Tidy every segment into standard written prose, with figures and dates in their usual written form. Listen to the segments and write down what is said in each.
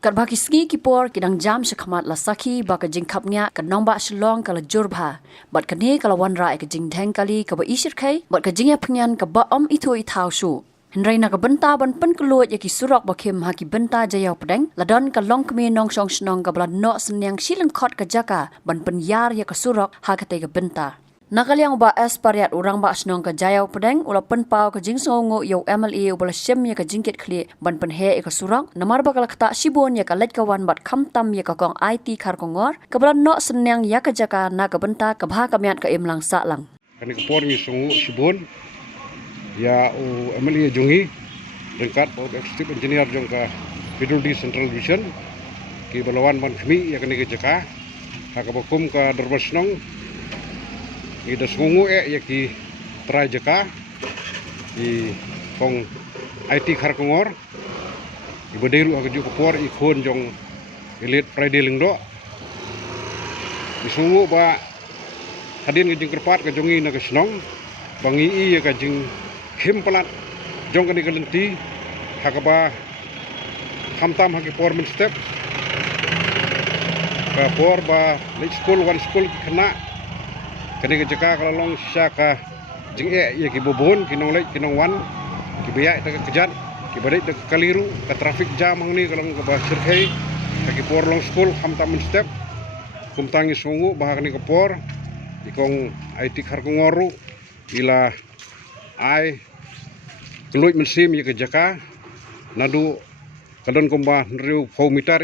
Kat baki sengi kipor kidang jam syakamat la saki ba ka jing kapnya ka nombak shlong ka la jurba bat ka ni kala wanra ka jing dheng kali ka ba ishir kai bat ka jing ya pengyan ka ba itu i thau shu hendrai na ka benta ban pen keluat ya ki surok ba kem ha ki benta jayau pedeng ladon ka long kemi nong song snong ka bla no senyang silang khot ka jaka ban pen yar ya ka surok ha ka te ka benta nakaliang ba pariat urang ba snong ka jayau pedeng ula pen pau ka jing songo yo MLA ubala shem ya ka jingket khli ban pen he ka surok namar ba kala kata sibon ya ka let ka wan bat kham tam ya ka kong IT khar kongor ka bla no senyang ya ka jaka na ka benta ka bha ka miat ka imlang sa lang kani ka por ni songo sibon ya o MLA jungi dengkat o executive engineer jong ka PWD Central Division ki balawan ban khmi ya kani ka jaka ha ka bakum ka darbasnong ida sungu ya ki try jaka di kong IT khar kongor ibaderu ag ju por I khon jong elit Friday lingdo di sungu ba hadin ke jing kerpat ka jongi na ka snong bangi I ya ka jing khim palat jong ka ni kalenti hakaba khamtam ha ki por min step ka por ba late school one school kena kani ka jaka kala long sya ka jing ya ki bobon ki nong lek ki nong wan ki biya ta kejat ki badai ta kaliru ka traffic jam ang ni kalong ka ba sirkai ka ki por long school ham tam step kum tangi sungu bah kani ka por ikong IT khar ko ngoru ila ai keluit mensim ya ka jaka nadu kadon kumba riu meter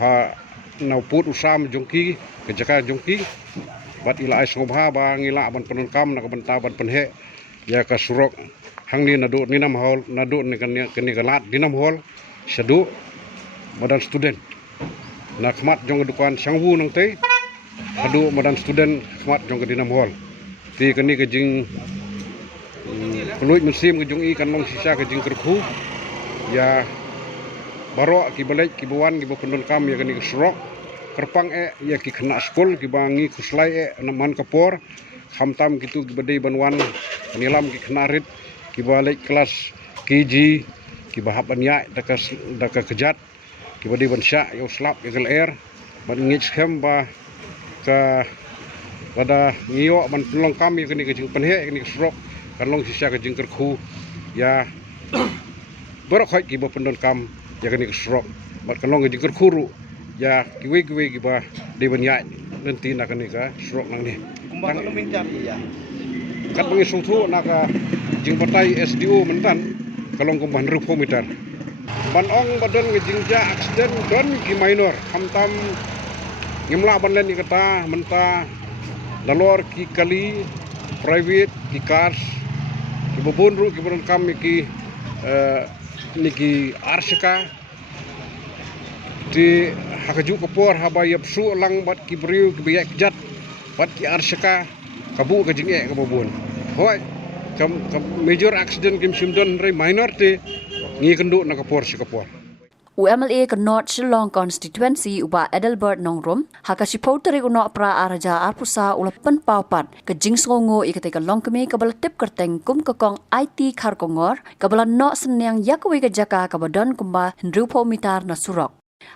ha nauput usam jongki ke jaka jongki bat ila ai sobha ba ngila ban penunkam na benta ban penhe ya ka surok hang ni nadu ni nam hol nadu ni kani galat dinam hol sadu madan student na khmat jong dukan sangwu nang te adu madan student khmat jong dinam hol ti kani ke jing keluit musim ke jong I kanong sisa ke jing kerku ya baro ki balai ki buan ki penunkam ya kani ke surok kerpang ya ki kena skol ki bangi kuslai naman kapor khamtam gitu ki badai banwan nilam ki kena rit ki balik kelas KG ki bahap anya daka kejat ki badai bansya yo slap ya air ban ngich khem ba ka pada ngiyo ban pelongkam ya kini kejing penhe kini srok kanlong sisa kejing kerku ya berok ki ba penunkam ya kini srok bat kanlong kejing kerkuru ya kiwe giba de banyak nanti nak ni ka srok nang ni kumbang lo mincar ya kat bangi sungtu nak jing partai SDO mentan kalong kumbang rupo meter ban ong badan ngejing ja accident don ki minor hamtam ngimla ban len ni kata menta lalor ki kali private ki cars ki bobon ru ki bon kam ki niki arshka di hakaju kapor haba yapsu lang bat ki briu ki biyak jat bat ki arshaka kabu ka jinge ka bobon hoy kam major accident kim simdon re minor te ngi kendo na kapor si kapor UMLA ke North Shillong constituency uba Edelbert Nongrum haka si pautere uno pra araja arpusa ulapan paupat ke jingsongo ikate ka longkemi ka bala tip kerteng kum ka kong IT khar kongor ka bala no senyang yakwe ka jaka ka badan kumba hendrupo mitar na surok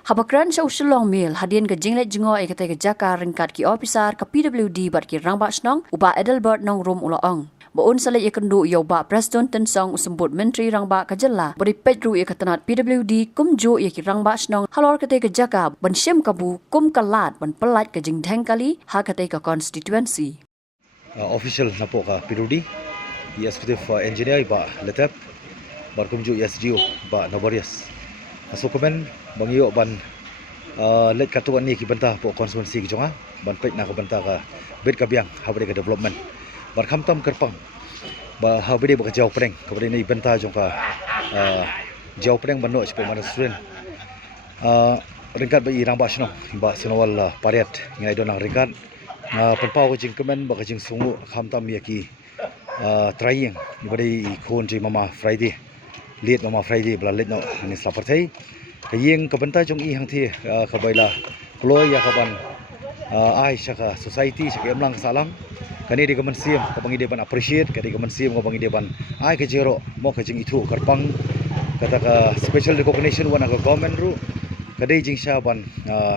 Habakran sa usulong mil hadin ka jinglet jingo ikate ka jaka ringkat ki officer ka PWD bat ki rangba snong uba Edelbert Nongrum ulaong Baun salay ikandu yaw ba Preston Tensong usembut menteri rangba kajala beri petru ikatanat PWD kumju iki rangba snong halor kate ka jaka ban syem kabu kum kalat ban pelat ka jing dheng kali ha kate ka constituency official na po ka PWD executive engineer ba letap bar kumju SGO ba Nobarias so komen bangiyo ban let katuan ni ki banta po constituency ki jonga ban pet na ka banta ka bet ka biang habade ka development bar khamtam kerpang ba habade ba jauh preng kabade ni benta jong ka jauh preng ban no sepo mana student ringkat ba irang ba sno ba senowal pariat ngai donang ringkat penpau jing kemen ba jing sungu khamtam ya ki trying ibade khon ji mama Friday late mama Friday bla late no ni slaparthai kayeng ka benta jong I hang thi ka baila kloy ya ka ban ai saka society saka emlang salam kani de gaman siam ka bangi de ban appreciate kani gaman siam ka bangi de ban ai ka jero mo ka jing itu karpang kata ka special recognition wan ka government ru kadai jing sha ban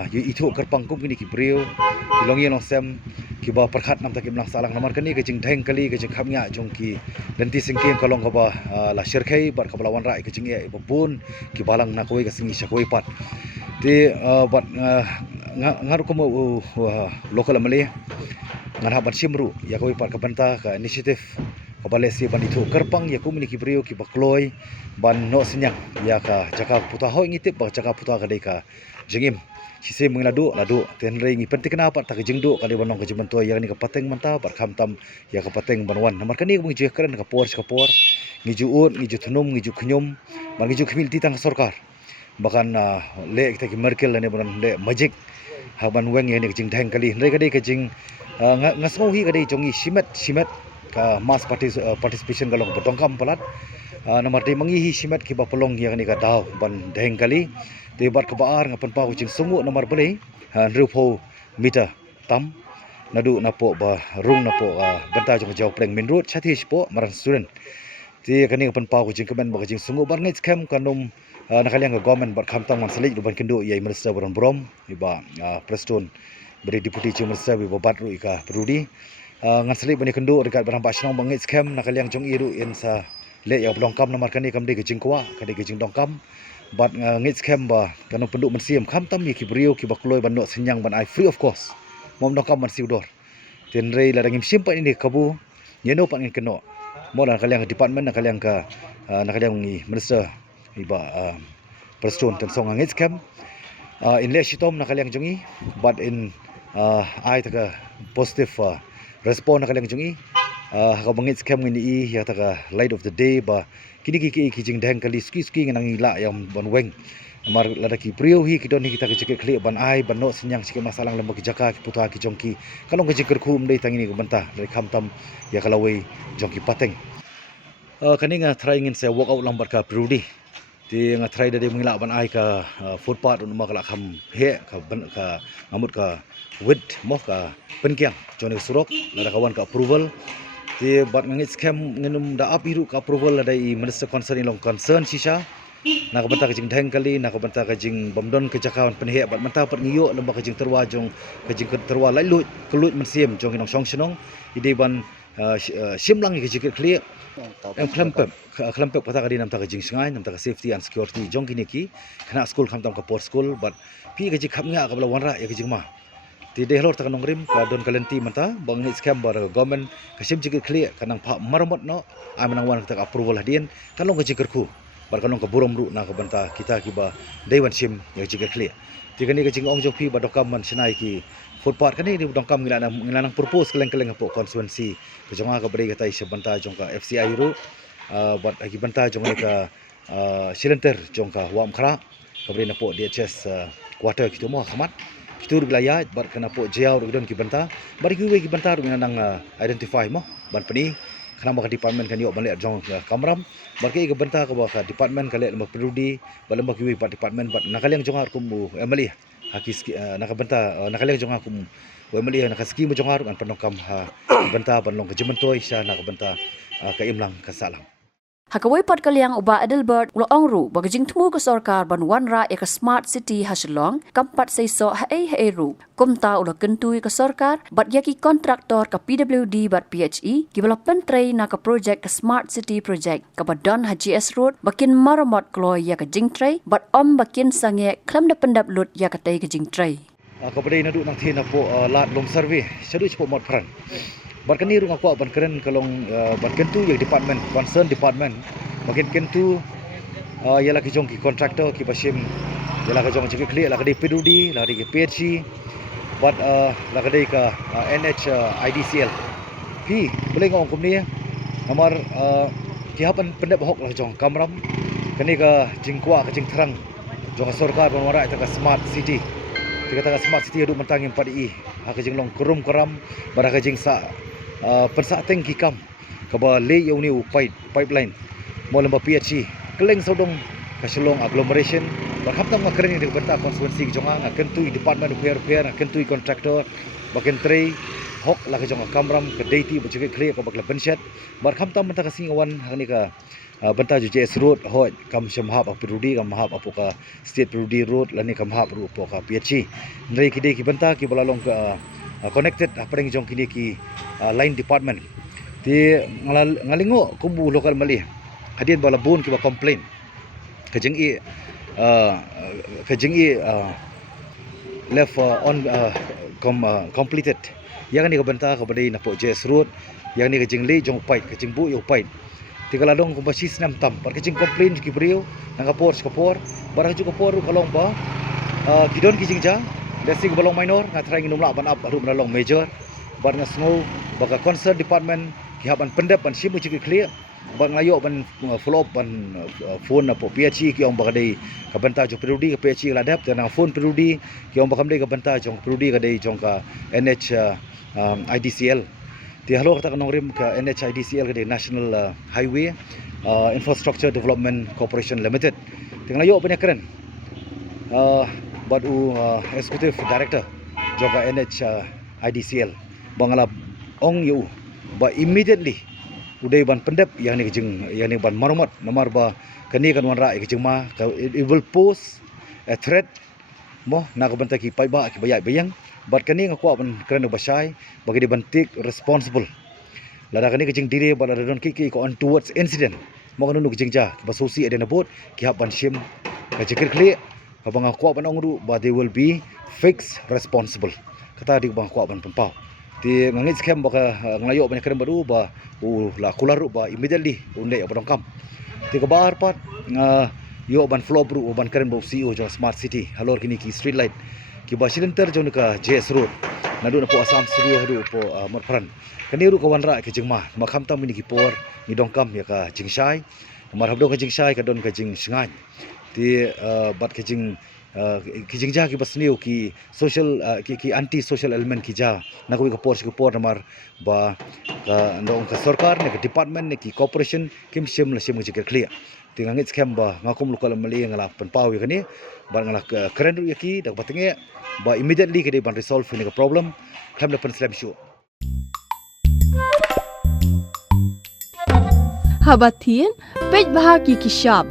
itu kerpang kum kini ki brio ki longi long sem ki ba perkhat nam takim lang salang namar kani ke jing dheng kali ke jing khamnya jong ki lenti singki kolong ka ba la shirkhai bar ka wan rai ke jing e bun ki balang na koi ka singi sha koi pat ti bat ngar ko local amali ngan haban simru ya koi pat ka banta ka initiative kabalesi ban itu kerpang ya ku miniki brio ki bakloi ban no senyang ya ka jaka puta hoi ngitip ba jaka puta ka dei ka jengim sise mengladu ladu ten rei ngi penting kenapa tak jengdu kali banong ke jementua ya ni ka pateng manta bar khamtam ya ka pateng banwan namar kani mung je keren ka por ngi juut ngi jutunum ngi juknyum ban ngi jukmil ti tang sarkar bahkan le kita ki merkel ne ban le majik haban weng ya ni jing dheng kali rei ka dei ka jing ngasmo hi ka dei jongi simet ka mass participation kalong potongkam palat namar dei mangihi simet ki ba pelong yang ni ka daw ban dheng kali te bat ka baar ngapan pa kucing sungu namar bele rupo meter tam nadu napo ba rung napo banta jong jaw pleng min road chathi po marang student te kani ngapan pa kucing kemen ba kucing sungu bar ngits kem kanum nakaliang ka government bar khamtang man selik duban kendo yai minister baron brom iba preston beri deputy chief minister iba batru ika perudi ngan selik bani kendo dekat barang basnong bangits kem nakaliang jong iru in sa le ya blongkam namar kani kam de kejing kwa kadi kejing dongkam bat ngits kem ba kanong penduk mensiam khamtam ye ki brio ki bakloi ban no senyang ban I free of cost mom dongkam man siudor ten rei la dangim simpan ini kabu nyeno pan ngin keno mo na kaliang department na kaliang ka nakaliang ni minister iba preston ten song ngits kem in le shitom na kaliang jongi but in I taka positive respond na kaliang jongi ka bangits kem ngini ya taka light of the day ba kini ki jing dheng kali ski nganang ila yang ban weng mar ladaki priyo hi kidon hi kita ke kli ban ai ban no senyang sikit masalah lemba ki jaka ki puta ki jongki kanong ke jikir khum dei tangini ko bantah dari khamtam ya kalawai jongki pateng kani nga try ngin se walk out lambar ka prudi ti nga try dari mengila ban ai ka footpath un makala kham he ka ngamut ka wid moh ka penkiang jone surok lada kawan ka approval ti bat ngit scam nginum da apiru ka approval ada i minister concern long concern sisa nak banta ka jing dheng kali nak banta ka jing bomdon ke jakawan penhe bat manta pat ngiyo lamba ka jing terwa jong ka jing terwa lai lut kelut mensim jong inong song senong ide ban simlang ke jing clear klempep kata ka di nam ta ka jing sngai nam ta ka safety and security jong kini ki khana school kham tam ka port school but pi ka jing khamnya ka bala wanra ya ka jing ma ti dehlor ta kanong rim ka don kalenti manta bang ni scam bar government kasim jikir clear kanang pha marmot no ai manang wan ta approval hadien kanong ka jikir khu bar kanong ka burom ru na ka banta kita ki ba dewan sim ya jikir clear ti kani ka jing ong jong pi ba dokam man sinai ki footpath kani di dokam ngilanang purpose keleng po constituency ka jonga ka bari ka tai se banta jong ka FCI ru bat agi banta jong ka silenter jong ka wam khra ka bari na po DHS quarter kitu mo khamat kitur glaya bar kana po jiau don ki banta bar ki we ki banta ru nang identify mo ban pani kana ma department kan yo ban le jong kamram bar ki banta ka ba department ka le ma perudi bal ma ki we department bat nakaliang jong har kum emali hakis nak banta nakaliang jong kum emali nakaski mo jong har an panokam ha banta ban long ka jementoi sha nak banta ka imlang ka salang Hakawai pat kaliang uba Adelbert ulo ongru bagajing tumu ke sorkar ban wanra eka smart city hasilong kampat seiso hae ru kumta ulo kentui ke sorkar bat yaki kontraktor ke PWD bat PHE development tray na ke project ke smart city project ke badan HGS road bakin maramot kloy ya ke jing tray bat om bakin sange klam da pendap lut ya ke tai ke jing tray kepada nadu nang thina po lat long survey sedu cepo mod pran barkani rung aku ban keren kalong ban kentu yang department concern department makin kentu ialah ki jong ki contractor ki basim ialah ka jong ki clear lah ka di PWD lah di PHC but lah ka di ka NH IDCL pi boleh ngong kum ni namar ki hapan pendap hok lah jong kamram kani ka jingkwa ka jing terang jong sarkar ban warai ta ka smart city kita kata smart city adu mentangin padi ha ka jing long kerum keram baraka jing sa persateng kikam kaba le yau ni pipeline mo lamba PHC keleng sodong kaselong agglomeration berhaptam nga keren ni benta konstituensi jonga nga kentui department repair nga kentui contractor baken tray hok la ke jong kamram ke deiti bu chike clear ka bakla benchet bar kham tam ta kasing awan hani ka banta ju JS road hoi kam shamhap apirudi kam mahap apoka state pirudi road lani kam hap ru poka PHC ndai ki de ki banta ki balalong ka connected apreng jong kini ki line department ti ngalingo kubu lokal mali hadin bala bun ki ba complain kajing i left on completed yang ni ka banta ka badai na po JS road yang ni kajing le jong pai kajing bu yo pai tiga ladong ko basis nam tam par kajing complain ki brio nang kapor barang ju kapor kalong ba kidon kijing ja desing balong minor ngatrai nginum la ban up aru balong major bar ngasngo baka concert department ki haban pendep ban simu ci clear bang ayo ban follow up ban phone na po PHC ki ong baka dei ka banta jo periodi ka PHC la dap dan phone periodi ki ong baka dei ka banta jong periodi ka dei jong ka NH IDCL ti halo kata kanong rim ka NHIDCL ka National Highway Infrastructure Development Corporation Limited ting layo pa niya keren badu executive director joka NHIDCL bangala ong yu ba immediately udai ban pendep yang ni ban marumat namar ba kani kan wan ra kejeng ma it will pose a threat mo na ka banta ki pai ba ki bayang but kani ngakwa ban keren basai bagi dibantik responsible lada kani kejing diri ba lada don ki ko on towards incident mo kan nu kejing ja ba sosi ada na bot ki hab ban sim ka jikir kli ka bang ngakwa ban ongru ba they will be fixed responsible kata di bang ngakwa ban pempau ti ngangit scam ba nglayo ban keren baru ba la kularu ba immediately unde ba dongkam ti ka bar pat yo ban flow bru ban keren ba CEO jo smart city halor kini ki street light ki ba silinter jo ka JS road nadu na po Assam studio hadu po morpran kani ru ka wanra ke jingma makham tam ni ki por ni dongkam ya ka jingshai mar habdo ka jingshai ka don ka jing singai ti bat ke jing kijingja ki basniu ki social ki anti social element ki ja na ko ka por namar ba ka ndong ka sarkar ne ka department ne ki corporation kim sim la sim jikir clear tingangit scam ba ngakum lokal mali ngala penpau ya kani ba ngala keren ru yaki dak batenge ba immediately ke ban resolve ni ka problem kam la pen slam show Habatin pej bahagi ki shop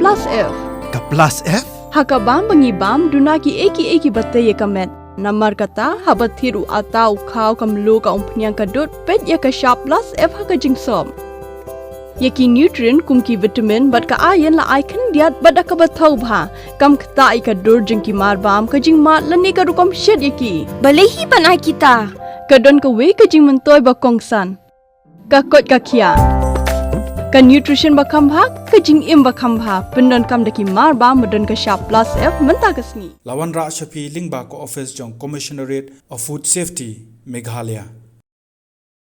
plus F Ka plus F? hakabam bangibam dunaki eki batte yekamet namar kata habathiru atau khau kamlu ka umpnyang kadut pej ya ka shop plus F haka jingsom yaki nutrient kumki vitamin bat ka iron la icon diat bat ka bathau bha kam khta ai ka dur jingki marbam ka jing mat lani ka rukom shed yaki balehi banai kita kadon ka we ka jing mentoy ba kongsan ka kot ka khia ka nutrition ba khambha ka jing im ba khambha pendon kam daki marba modon ka shop plus F menta kasni Lawan Ra Shafi Lingba ko office jong Commissionerate of Food Safety Meghalaya